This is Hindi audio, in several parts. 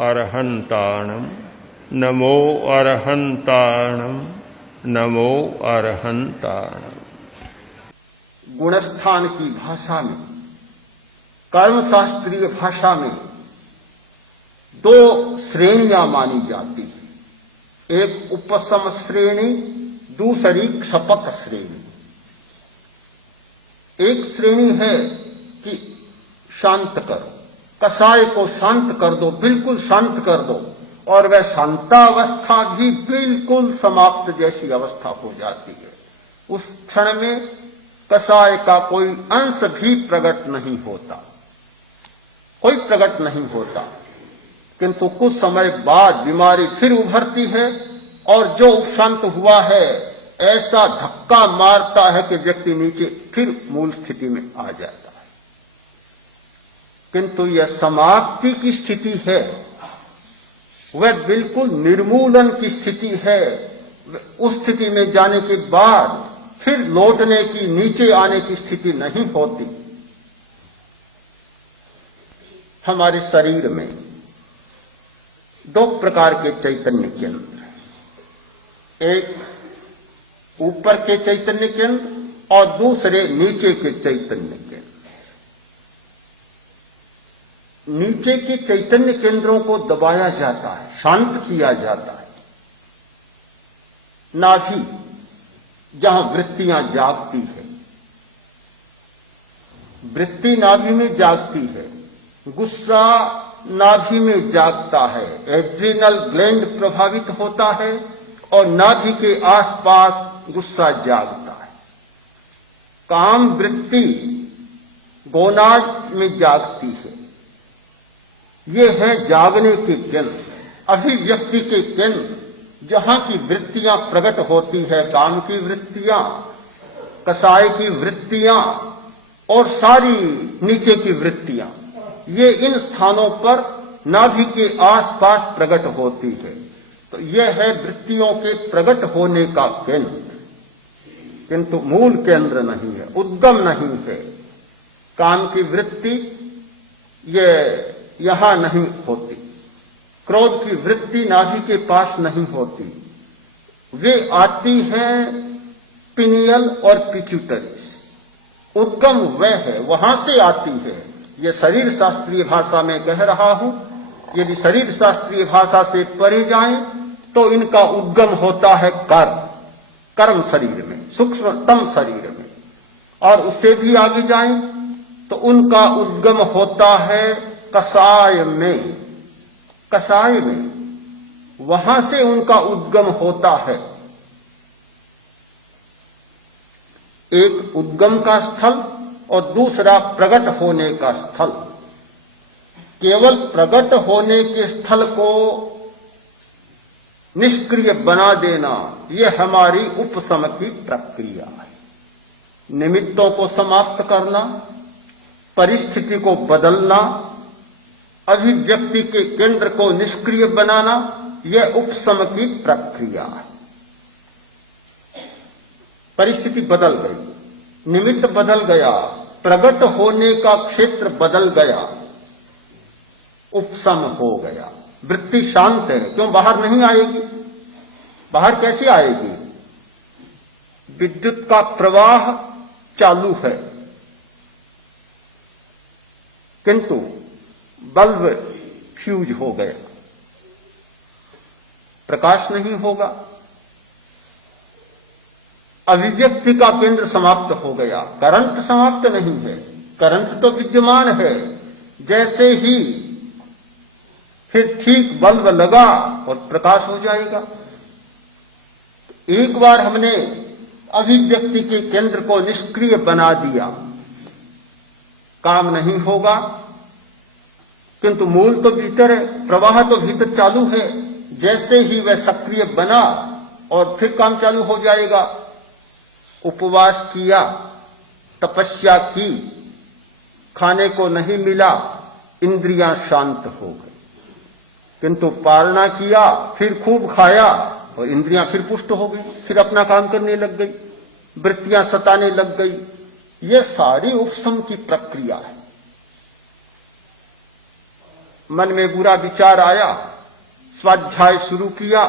अरहंताणम नमो अरहंताणम नमो अरहंताणम। गुणस्थान की भाषा में, कर्मशास्त्रीय भाषा में दो श्रेणियां मानी जाती है, एक उपशम श्रेणी, दूसरी क्षपक श्रेणी। एक श्रेणी है कि शांत करो, कसाय को शांत कर दो, बिल्कुल शांत कर दो, और वह शांतावस्था भी बिल्कुल समाप्त जैसी अवस्था हो जाती है। उस क्षण में कसाय का कोई अंश भी प्रकट नहीं होता, कोई प्रकट नहीं होता। किंतु कुछ समय बाद बीमारी फिर उभरती है और जो उपशांत हुआ है ऐसा धक्का मारता है कि व्यक्ति नीचे फिर मूल स्थिति में आ जाता है। किंतु यह समाप्ति की स्थिति है, वह बिल्कुल निर्मूलन की स्थिति है। उस स्थिति में जाने के बाद फिर लौटने की, नीचे आने की स्थिति नहीं होती। हमारे शरीर में दो प्रकार के चैतन्य केंद्र हैं, एक ऊपर के चैतन्य केंद्र और दूसरे नीचे के चैतन्य केंद्र। नीचे के चैतन्य केंद्रों को दबाया जाता है, शांत किया जाता है। नाभि, जहां वृत्तियां जागती है, वृत्ति नाभि में जागती है, गुस्सा नाभि में जागता है, एड्रिनल ग्लैंड प्रभावित होता है और नाभि के आसपास गुस्सा जागता है। काम वृत्ति गोनाड में जागती है। ये है जागने के केंद्र, अभिव्यक्ति के केंद्र, जहां की वृत्तियां प्रकट होती है। काम की वृत्तियां, कसाय की वृत्तियां और सारी नीचे की वृत्तियां, ये इन स्थानों पर नाभि के आसपास प्रकट होती है। तो यह है वृत्तियों के प्रकट होने का केंद्र, किंतु मूल केंद्र नहीं है, उद्गम नहीं है। काम की वृत्ति ये यहां नहीं होती, क्रोध की वृत्ति नाभि के पास नहीं होती, वे आती है पिनियल और पिट्यूटरी से। उद्गम वह है, वहां से आती है। ये शरीर शास्त्रीय भाषा में कह रहा हूं। यदि शरीर शास्त्रीय भाषा से परे जाएं तो इनका उद्गम होता है कर्म शरीर में, सूक्ष्मतम शरीर में, और उससे भी आगे जाएं तो उनका उद्गम होता है कसाय में। कसाय में वहां से उनका उद्गम होता है। एक उद्गम का स्थल और दूसरा प्रकट होने का स्थल। केवल प्रकट होने के स्थल को निष्क्रिय बना देना, यह हमारी उपशम की प्रक्रिया है। निमित्तों को समाप्त करना, परिस्थिति को बदलना, अभिव्यक्ति के केंद्र को निष्क्रिय बनाना, यह उपशम की प्रक्रिया है। परिस्थिति बदल गई, निमित्त बदल गया, प्रकट होने का क्षेत्र बदल गया, उपशम हो गया। वृत्ति शांत है, क्यों बाहर नहीं आएगी? बाहर कैसे आएगी? विद्युत का प्रवाह चालू है, किंतु बल्ब फ्यूज हो गया, प्रकाश नहीं होगा। अभिव्यक्ति का केंद्र समाप्त हो गया, करंट समाप्त नहीं है, करंट तो विद्यमान है। जैसे ही फिर ठीक बल्ब लगा और प्रकाश हो जाएगा। एक बार हमने अभिव्यक्ति के केंद्र को निष्क्रिय बना दिया, काम नहीं होगा, किंतु मूल तो भीतर है, प्रवाह तो भीतर चालू है। जैसे ही वह सक्रिय बना और फिर काम चालू हो जाएगा। उपवास किया, तपस्या की, खाने को नहीं मिला, इंद्रियां शांत हो गई। किंतु पालना किया, फिर खूब खाया और इंद्रियां फिर पुष्ट हो गई, फिर अपना काम करने लग गई, वृत्तियां सताने लग गई। ये सारी उपशम की प्रक्रिया है। मन में बुरा विचार आया, स्वाध्याय शुरू किया,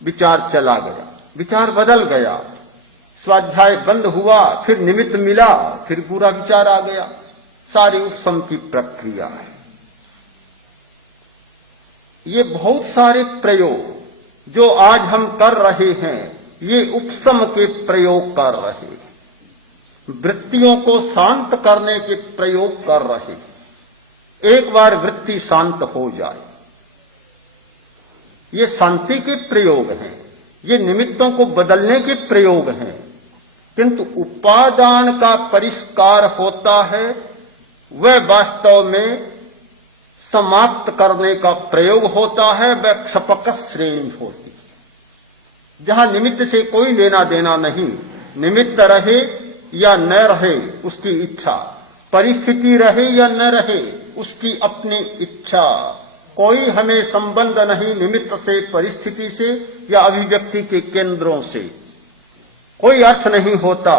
विचार चला गया, विचार बदल गया, स्वाध्याय बंद हुआ, फिर निमित्त मिला, फिर बुरा विचार आ गया। सारी उपशम की प्रक्रिया है। ये बहुत सारे प्रयोग जो आज हम कर रहे हैं, ये उपशम के प्रयोग कर रहे हैं, वृत्तियों को शांत करने के प्रयोग कर रहे हैं। एक बार वृत्ति शांत हो जाए, ये शांति के प्रयोग हैं, ये निमित्तों को बदलने के प्रयोग हैं। किंतु उपादान का परिष्कार होता है, वह वास्तव में समाप्त करने का प्रयोग होता है, वह क्षपक श्रेणी होती है। जहां निमित्त से कोई लेना देना नहीं, निमित्त रहे या न रहे उसकी इच्छा, परिस्थिति रहे या न रहे उसकी अपनी इच्छा, कोई हमें संबंध नहीं निमित्त से, परिस्थिति से या अभिव्यक्ति के केंद्रों से, कोई अर्थ नहीं होता।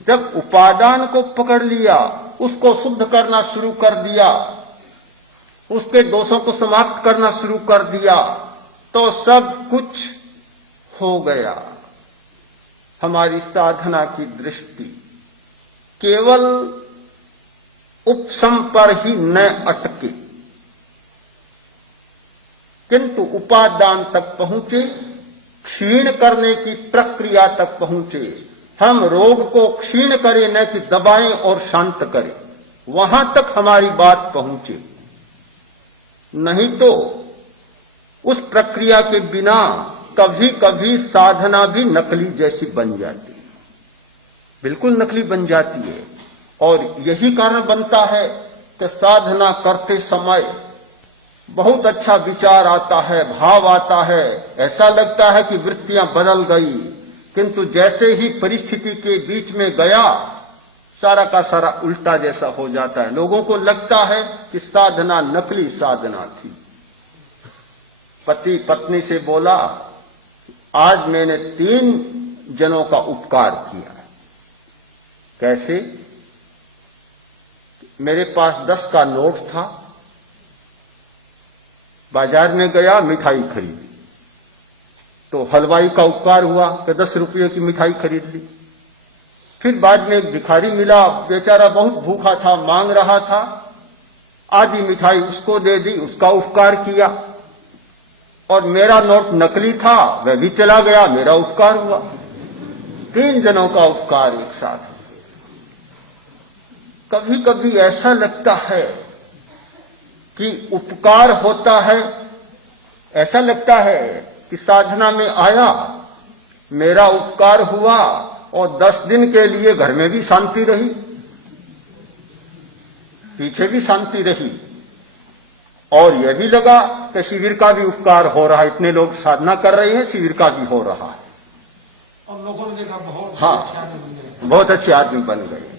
जब उपादान को पकड़ लिया, उसको शुद्ध करना शुरू कर दिया, उसके दोषों को समाप्त करना शुरू कर दिया, तो सब कुछ हो गया। हमारी साधना की दृष्टि केवल उपशम पर ही न अटके, किंतु उपादान तक पहुंचे, क्षीण करने की प्रक्रिया तक पहुंचे। हम रोग को क्षीण करें, न कि दबाएं और शांत करें, वहां तक हमारी बात पहुंचे। नहीं तो उस प्रक्रिया के बिना कभी कभी साधना भी नकली जैसी बन जाती है, बिल्कुल नकली बन जाती है। और यही कारण बनता है कि साधना करते समय बहुत अच्छा विचार आता है, भाव आता है, ऐसा लगता है कि वृत्तियां बदल गई, किंतु जैसे ही परिस्थिति के बीच में गया, सारा का सारा उल्टा जैसा हो जाता है। लोगों को लगता है कि साधना नकली साधना थी। पति पत्नी से बोला, आज मैंने 3 जनों का उपकार किया। कैसे? मेरे पास 10 का नोट था, बाजार में गया, मिठाई खरीदी, तो हलवाई का उपकार हुआ कि 10 रुपये की मिठाई खरीद ली। फिर बाद में एक भिखारी मिला, बेचारा बहुत भूखा था, मांग रहा था, आधी मिठाई उसको दे दी, उसका उपकार किया। और मेरा नोट नकली था, वह भी चला गया, मेरा उपकार हुआ। 3 जनों का उपकार एक साथ। कभी कभी ऐसा लगता है कि उपकार होता है, ऐसा लगता है कि साधना में आया, मेरा उपकार हुआ और 10 दिन के लिए घर में भी शांति रही, पीछे भी शांति रही, और यह भी लगा कि शिविर का भी उपकार हो रहा है, इतने लोग साधना कर रहे हैं, शिविर का भी हो रहा है, और लोगों ने देखा बहुत अच्छे आदमी बन गए।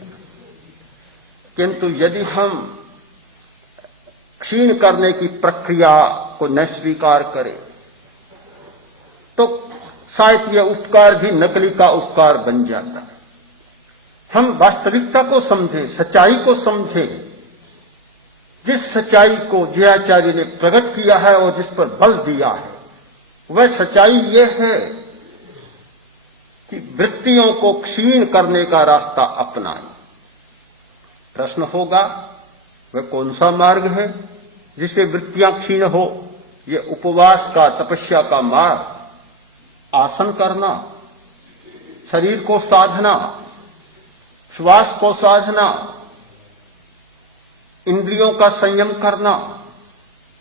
किंतु यदि हम क्षीण करने की प्रक्रिया को न स्वीकार करें, तो शायद यह उपकार भी नकली का उपकार बन जाता है। हम वास्तविकता को समझें, सच्चाई को समझें। जिस सच्चाई को जयाचार्य ने प्रकट किया है और जिस पर बल दिया है, वह सच्चाई यह है कि वृत्तियों को क्षीण करने का रास्ता अपनाएं। प्रश्न होगा, वह कौन सा मार्ग है जिससे वृत्तियां क्षीण हो? ये उपवास का, तपस्या का मार्ग, आसन करना, शरीर को साधना, श्वास को साधना, इंद्रियों का संयम करना,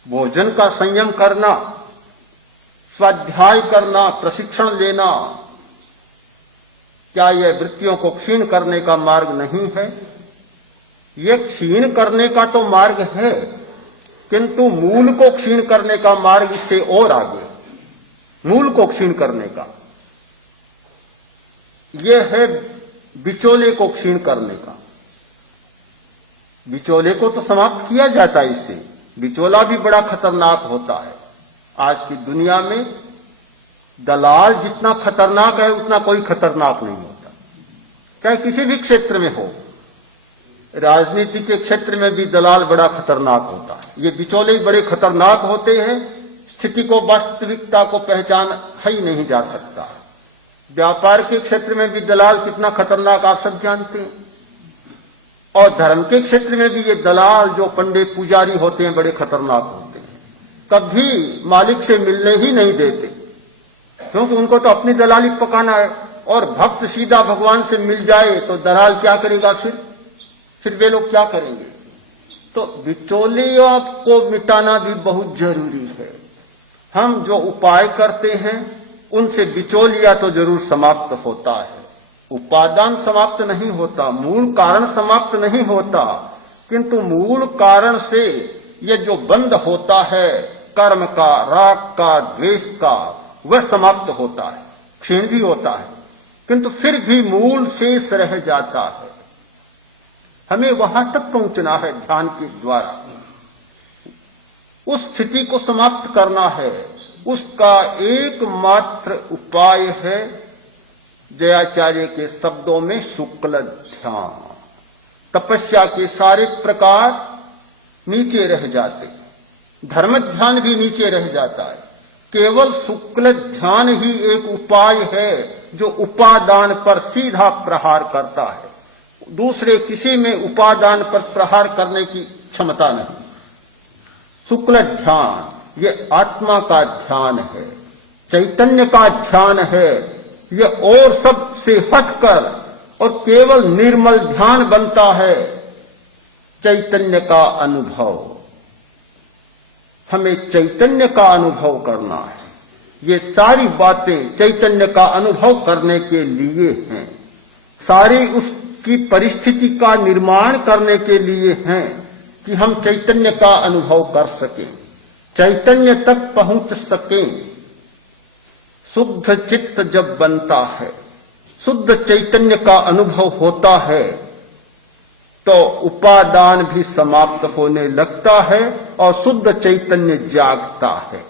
भोजन का संयम करना, स्वाध्याय करना, प्रशिक्षण लेना, क्या यह वृत्तियों को क्षीण करने का मार्ग नहीं है? यह क्षीण करने का तो मार्ग है, किंतु मूल को क्षीण करने का मार्ग इससे और आगे। मूल को क्षीण करने का यह है बिचौले को क्षीण करने का। बिचौले को तो समाप्त किया जाता है इससे, बिचौला भी बड़ा खतरनाक होता है। आज की दुनिया में दलाल जितना खतरनाक है, उतना कोई खतरनाक नहीं होता, चाहे किसी भी क्षेत्र में हो। राजनीति के क्षेत्र में भी दलाल बड़ा खतरनाक होता है। ये बिचौले बड़े खतरनाक होते हैं। स्थिति को, वास्तविकता को पहचान ही नहीं जा सकता। व्यापार के क्षेत्र में भी दलाल कितना खतरनाक आप सब जानते हैं। और धर्म के क्षेत्र में भी ये दलाल जो पंडित पुजारी होते हैं बड़े खतरनाक होते हैं। कभी मालिक से मिलने ही नहीं देते, क्योंकि उनको तो अपनी दलाली पकाना है। और भक्त सीधा भगवान से मिल जाए तो दलाल क्या करेगा? फिर वे लोग क्या करेंगे? तो बिचौलियों को मिटाना भी बहुत जरूरी है। हम जो उपाय करते हैं उनसे बिचौलिया तो जरूर समाप्त होता है। उपादान समाप्त नहीं होता, मूल कारण समाप्त नहीं होता, किंतु मूल कारण से ये जो बंध होता है कर्म का, राग का, द्वेष का, वह समाप्त होता है, क्षीण भी होता है, किंतु फिर भी मूल शेष रह जाता है। हमें वहां तक पहुंचना है ध्यान के द्वारा। उस स्थिति को समाप्त करना है। उसका एकमात्र उपाय है जयाचार्य के शब्दों में शुक्ल ध्यान। तपस्या के सारे प्रकार नीचे रह जाते, धर्म ध्यान भी नीचे रह जाता है। केवल शुक्ल ध्यान ही एक उपाय है जो उपादान पर सीधा प्रहार करता है। दूसरे किसी में उपादान पर प्रहार करने की क्षमता नहीं। शुक्ल ध्यान ये आत्मा का ध्यान है, चैतन्य का ध्यान है। ये और सब से हटकर और केवल निर्मल ध्यान बनता है। चैतन्य का अनुभव, हमें चैतन्य का अनुभव करना है। ये सारी बातें चैतन्य का अनुभव करने के लिए हैं। सारी उसकी परिस्थिति का निर्माण करने के लिए हैं कि हम चैतन्य का अनुभव कर सकें, चैतन्य तक पहुंच सकें। शुद्ध चित्त जब बनता है, शुद्ध चैतन्य का अनुभव होता है, तो उपादान भी समाप्त होने लगता है और शुद्ध चैतन्य जागता है।